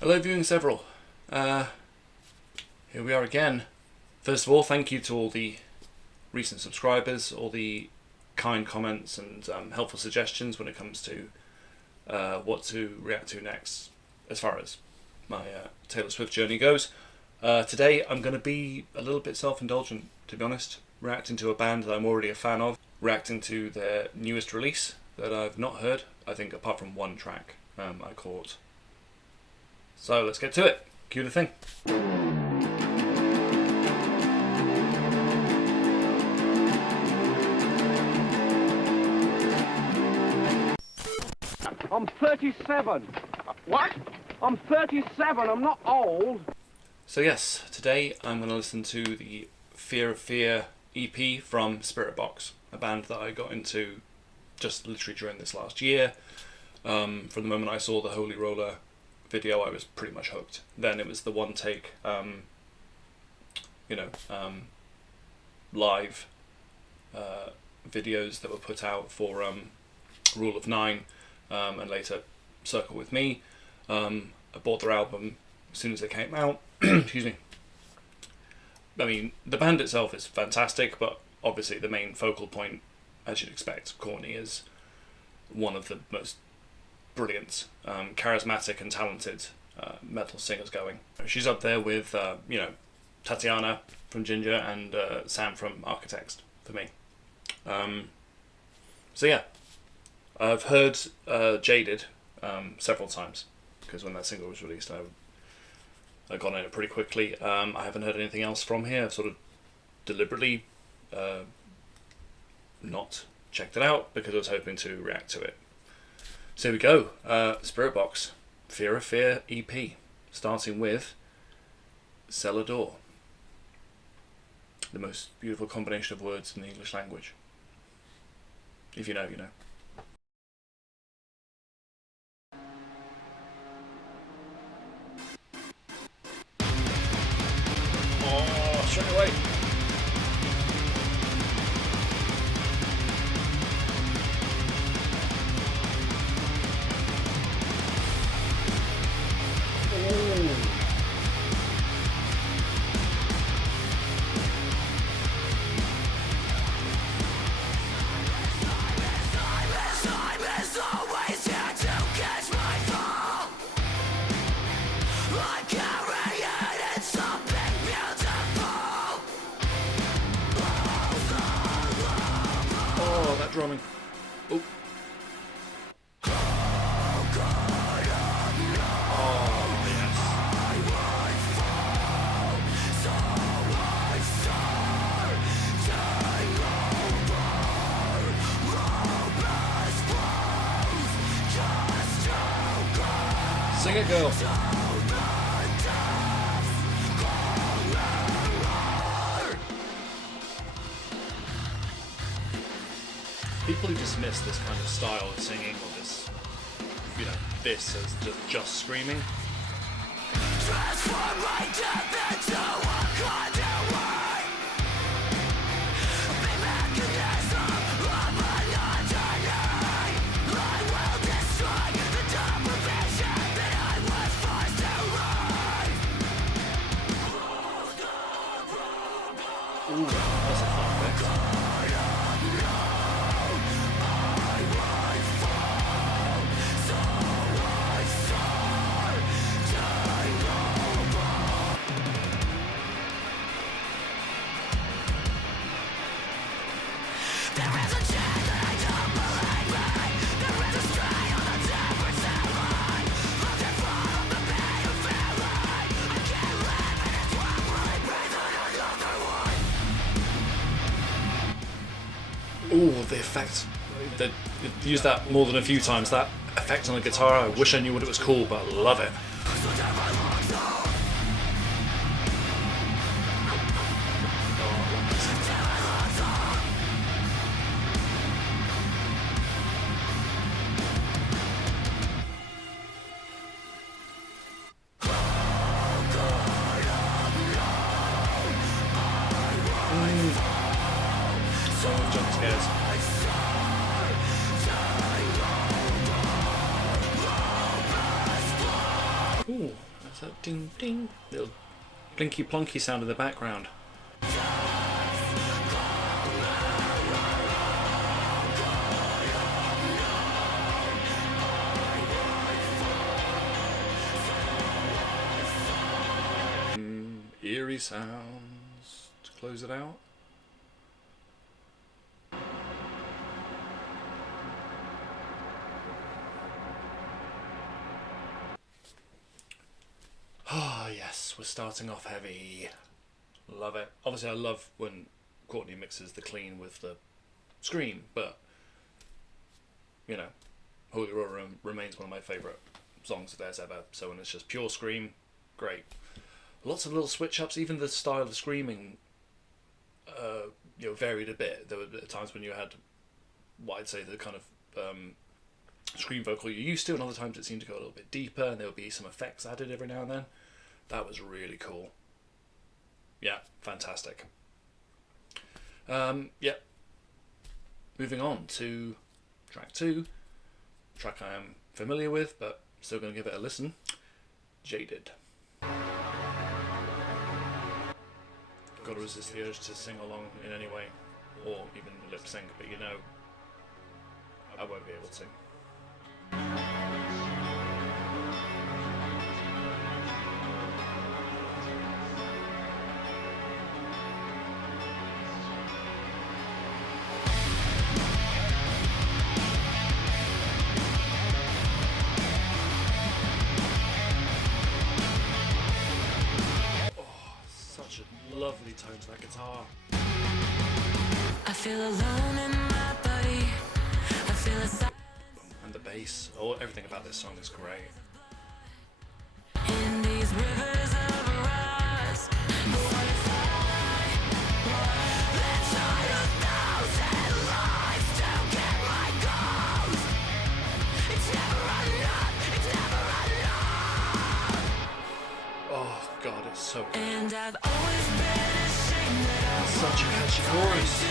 Hello, viewing several. Here we are again. First of all, thank you to all the recent subscribers, all the kind comments and helpful suggestions when it comes to what to react to next as far as my Taylor Swift journey goes. Today I'm going to be a little bit self-indulgent, to be honest, reacting to a band that I'm already a fan of, reacting to their newest release that I've not heard, I think apart from one track I caught. So let's get to it. Cue the thing. I'm 37. What? I'm 37, I'm not old. So yes, today I'm going to listen to the Fear of Fear EP from Spiritbox, a band that I got into just literally during this last year. From the moment I saw the Holy Roller video, I was pretty much hooked. Then it was the one take, live videos that were put out for Rule of Nine, and later Circle With Me. I bought their album as soon as it came out. Excuse me. I mean, the band itself is fantastic, but obviously the main focal point, as you'd expect, Courtney is one of the most brilliant, charismatic and talented metal singers going. She's up there with, Tatiana from Ginger and Sam from Architects for me. So yeah, I've heard Jaded several times, because when that single was released I got on it pretty quickly. I haven't heard anything else from here. I've sort of deliberately not checked it out because I was hoping to react to it. So here we go, Spiritbox, Fear of Fear EP, starting with Cellar Door. The most beautiful combination of words in the English language. If you know, you know. Oh, straight away. Oh, that drumming. Oh. Sing it, girl. People who dismiss this kind of style of singing, or this, this as just screaming. Transform my death into a conduit. The mechanism of monotony. I will destroy the deprivation that I was forced to run. Ooh, that's a fun effect. Ooh, the effect. They used that more than a few times. That effect on the guitar, I wish I knew what it was called, but I love it. Jump scares. Ooh. That's that ding ding, little blinky plonky sound in the background. Eerie sounds to close it out. Ah, yes, we're starting off heavy. Love it. Obviously, I love when Courtney mixes the clean with the scream, but you know, Holy Roar remains one of my favourite songs there's ever. So when it's just pure scream, great. Lots of little switch ups. Even the style of screaming, varied a bit. There were times when you had what I'd say the kind of scream vocal you're used to, and other times it seemed to go a little bit deeper, and there would be some effects added every now and then. That was really cool. Yeah, fantastic. Moving on to track 2, track I am familiar with, but still going to give it a listen. Jaded. Got to resist the urge to sing along in any way, or even lip sync, but you know, I won't be able to. Lovely tone to that guitar. I feel alone in my body. I feel aside. And the bass, everything about this song is great. In these rivers of rust, what if let's try 1,000 lives to get my goals? It's never enough. It's never enough. Oh God, it's so good. And I've always been ashamed that I Such a catchy chorus.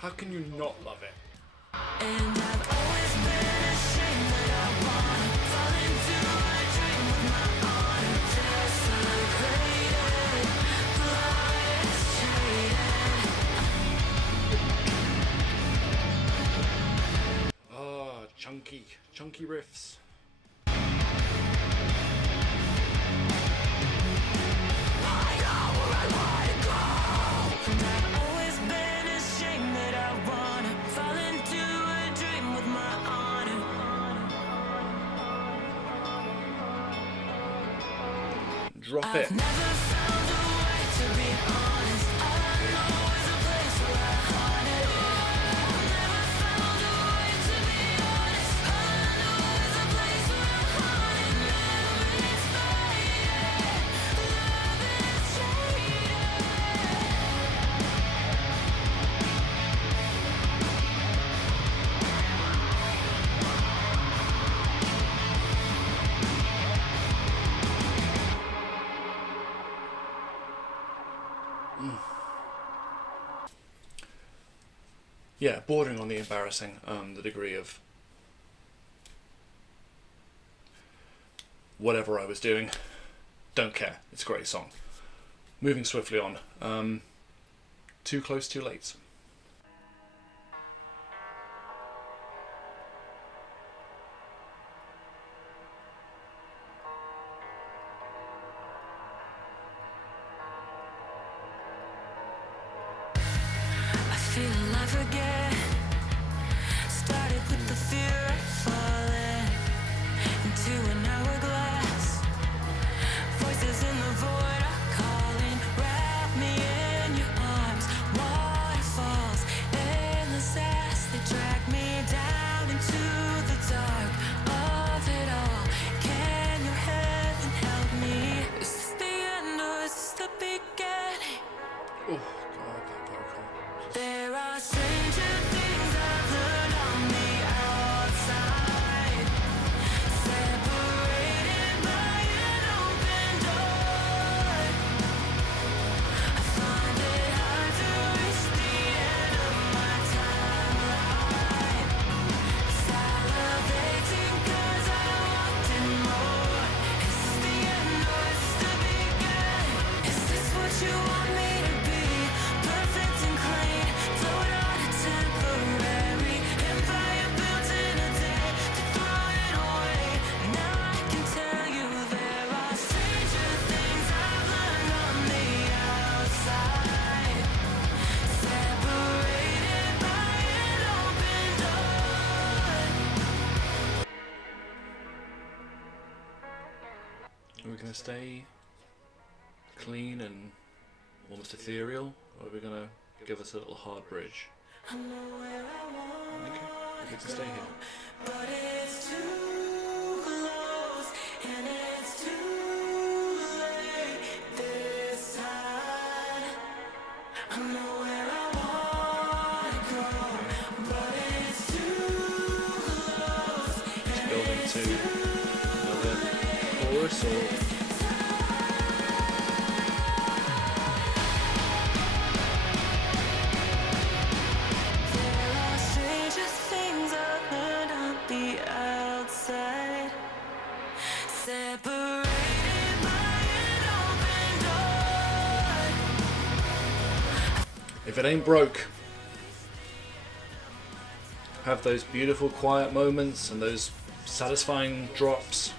How can you not love it? And I've always been ashamed that I wanna fall into a dream with my honor desecrated, blood shaded. Oh, chunky riffs. Drop it. I've never found a way to be honest. All I know is a place where I hide it. I've never found a way to be honest. All I know is a place where I hide it. Memories faded, love is shaded. Yeah, bordering on the embarrassing, the degree of whatever I was doing. Don't care. It's a great song. Moving swiftly on. Too Close, Too Late. Feel alive again. Started with the fear of falling into an hourglass. Voices in the void are you want me to be, perfect and clean, float on a temporary empire built in a day to throw it away. Now I can tell you there are stranger things I've learned on the outside, separated by an open door. Are we going to stay clean and almost ethereal, or are we going to give us a little hard bridge? I know where I want, Okay, we can stay here. but it's too close and it's too late this time. I know where I wanna go, but it's too close and Build into another chorus, or there are stranger things I've learned on the outside, separated by an open door. if it ain't broke, have those beautiful quiet moments and those satisfying drops.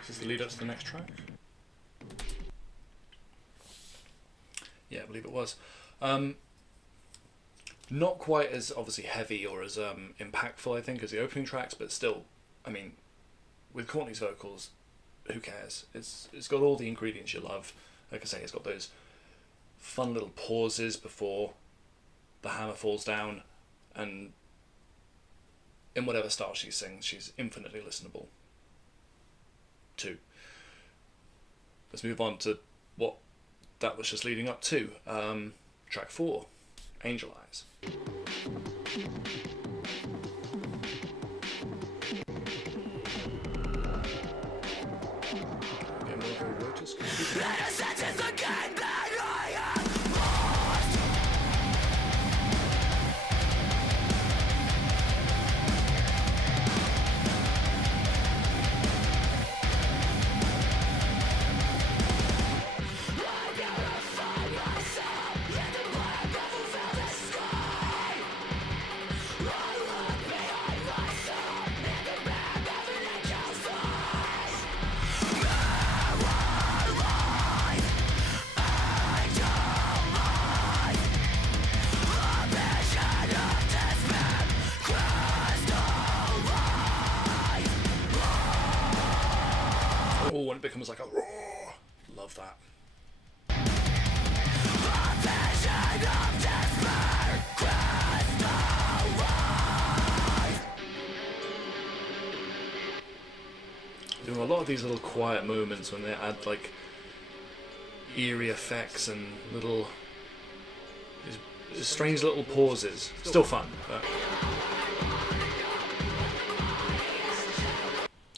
Is this the lead up to the next track? Yeah, I believe it was. Not quite as obviously heavy or as impactful, I think, as the opening tracks, but still, I mean, with Courtney's vocals, who cares? It's got all the ingredients you love. Like I say, it's got those fun little pauses before the hammer falls down, and in whatever style she sings, she's infinitely listenable too. Let's move on to what that was just leading up to. Track 4, Angel Eyes. Get more of a Lotus computer. Oh, and it becomes like a roar. Love that. Doing a lot of these little quiet moments when they add like eerie effects and little just strange little pauses. Still fun, but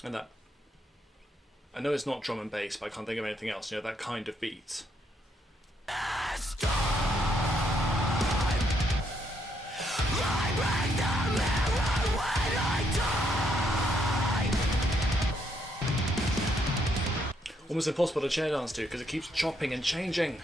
and that. I know it's not drum and bass, but I can't think of anything else. You know, that kind of beat. Almost impossible to chair dance to because it keeps chopping and changing.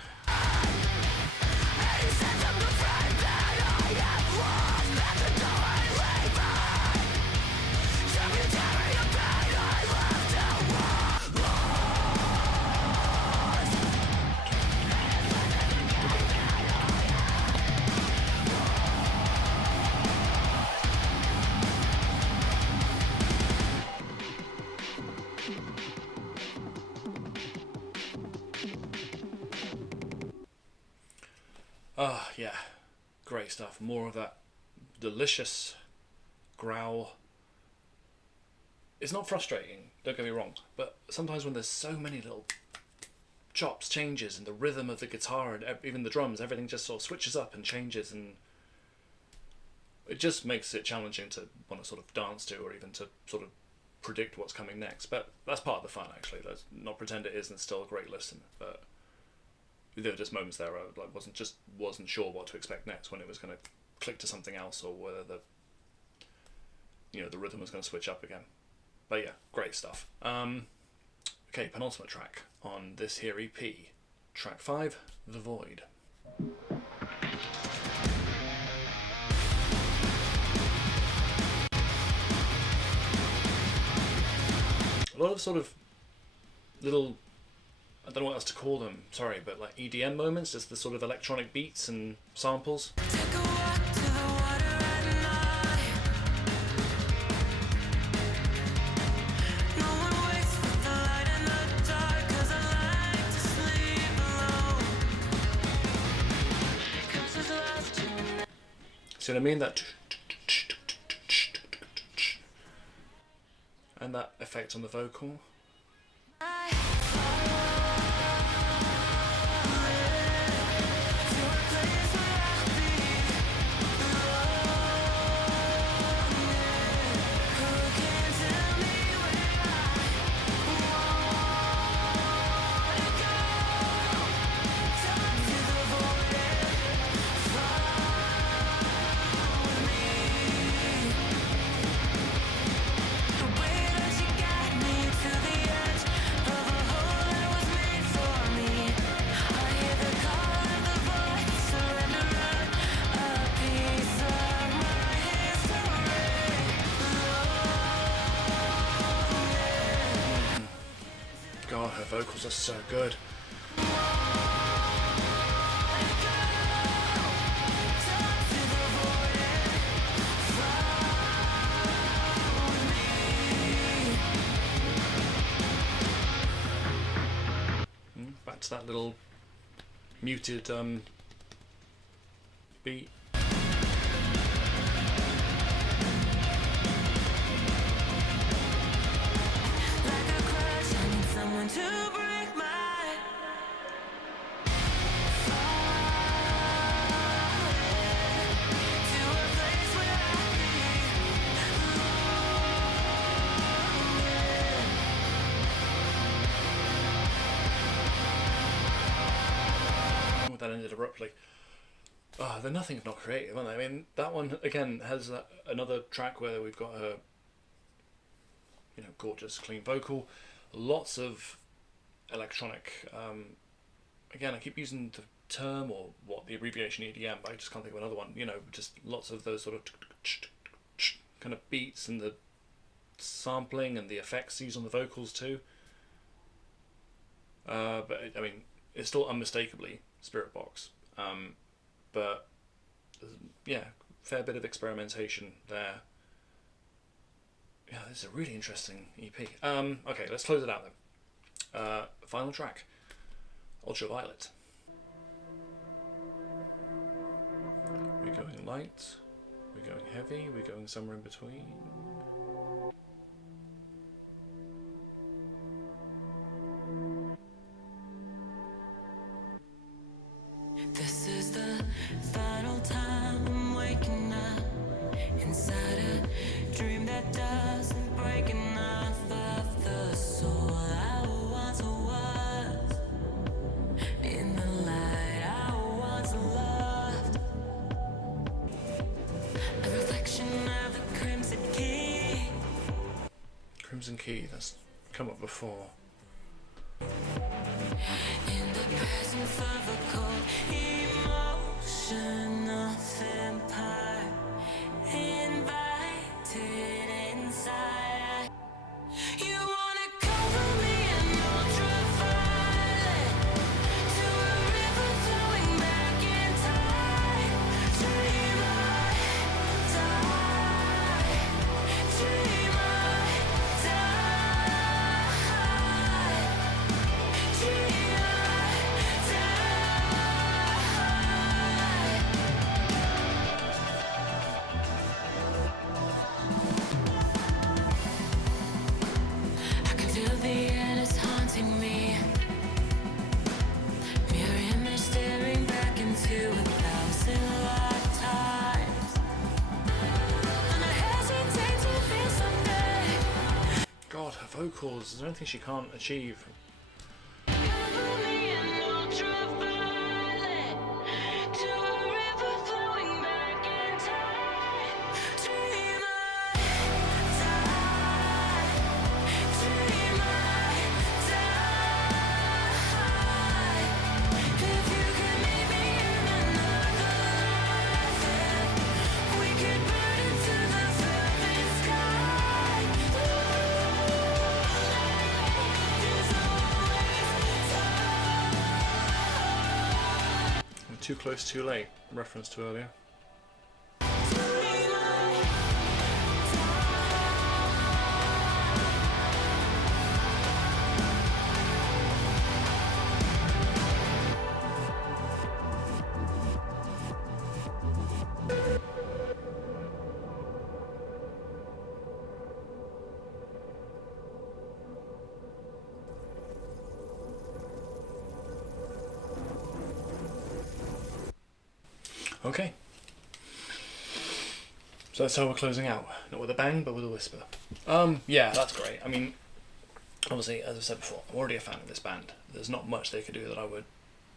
Oh, yeah. Great stuff. More of that delicious growl. it's not frustrating, don't get me wrong, but sometimes when there's so many little chops, changes, and the rhythm of the guitar and even the drums, everything just sort of switches up and changes, and it just makes it challenging to want to sort of dance to, or even to sort of predict what's coming next. But that's part of the fun, actually. Let's not pretend it isn't still a great listen. But there were just moments there where I like wasn't sure what to expect next, when it was going to click to something else, or whether the rhythm was going to switch up again. But yeah, great stuff. Okay, penultimate track on this here EP, track 5, The Void. A lot of sort of little, I don't know what else to call them, sorry, but like EDM moments, just the sort of electronic beats and samples. Take a walk to the water at night. No one waits with the light in the dark, 'cause I like to sleep alone. Comes as last to See what I mean? That and that effect on the vocal. God, her vocals are so good. Back to that little muted beat. someone to break my to a place where Oh, that ended abruptly. Oh, they're nothing if not creative, aren't they? I mean, that one again has another track where we've got a gorgeous, clean vocal. Lots of electronic. Again, I keep using the term or the abbreviation EDM, but I just can't think of another one. Just lots of those sort of kind of beats and the sampling and the effects used on the vocals too. But I mean, it's still unmistakably Spiritbox. But yeah, fair bit of experimentation there. Yeah, this is a really interesting EP. Okay, let's close it out then. Final track, Ultraviolet. We're going light, we're going heavy, we're going somewhere in between. this is the final time I'm waking up inside a dream that doesn't break enough of the soul I once was. In the light I once loved, a reflection of the crimson key. Crimson Key, that's come up before. In the presence of a cold emotional vampire invited inside. You wanna cover me in ultraviolet to a river flowing back in time. Dream I die, dream I die, dream I die. vocals. Is there anything she can't achieve? Cover me in ultraviolet to a river flowing back in time. Dream I die, dream I die. If you could meet me in another life, then we could burn into the velvet sky. There's always time. Too close, too late. Reference to earlier. Okay. So that's how we're closing out. Not with a bang, but with a whisper. Yeah, that's great. I mean, obviously, as I said before, I'm already a fan of this band. There's not much they could do that I would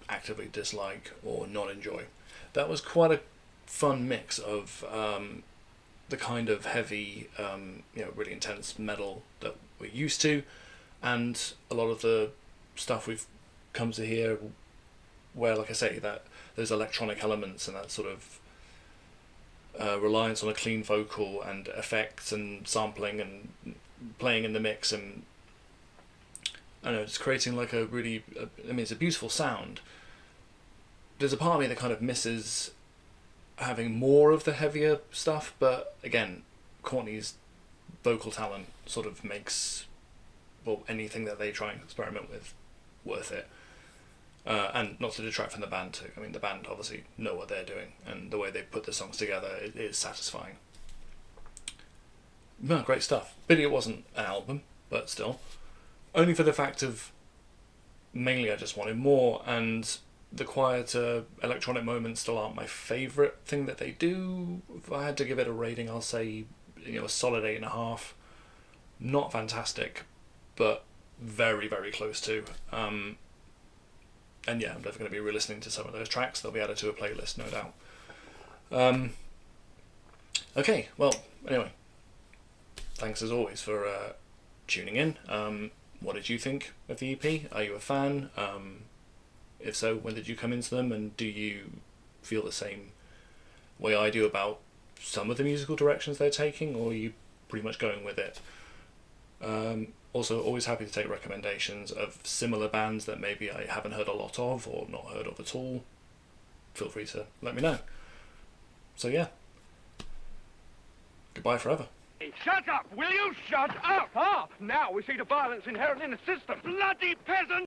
actively dislike or not enjoy. That was quite a fun mix of the kind of heavy, really intense metal that we're used to, and a lot of the stuff we've come to hear where, like I say, that those electronic elements and that sort of reliance on a clean vocal and effects and sampling and playing in the mix, and I don't know, it's creating like a really, it's a beautiful sound. There's a part of me that kind of misses having more of the heavier stuff, but again, Courtney's vocal talent sort of makes, well, anything that they try and experiment with worth it. And not to detract from the band too. I mean, the band obviously know what they're doing, and the way they put the songs together is satisfying. No, great stuff. Pity it wasn't an album, but still. Only for the fact of, mainly I just wanted more, and the quieter electronic moments still aren't my favourite thing that they do. If I had to give it a rating, I'll say, a solid 8.5. Not fantastic, but very, very close to. And yeah, I'm definitely going to be re-listening to some of those tracks. They'll be added to a playlist, no doubt. Okay, well, anyway, thanks as always for tuning in. What did you think of the EP? Are you a fan? If so, when did you come into them? And do you feel the same way I do about some of the musical directions they're taking, or are you pretty much going with it? Also, always happy to take recommendations of similar bands that maybe I haven't heard a lot of or not heard of at all. Feel free to let me know. So yeah, goodbye forever. Hey, shut up! Will you shut up? Ah, now we see the violence inherent in the system. Bloody peasant!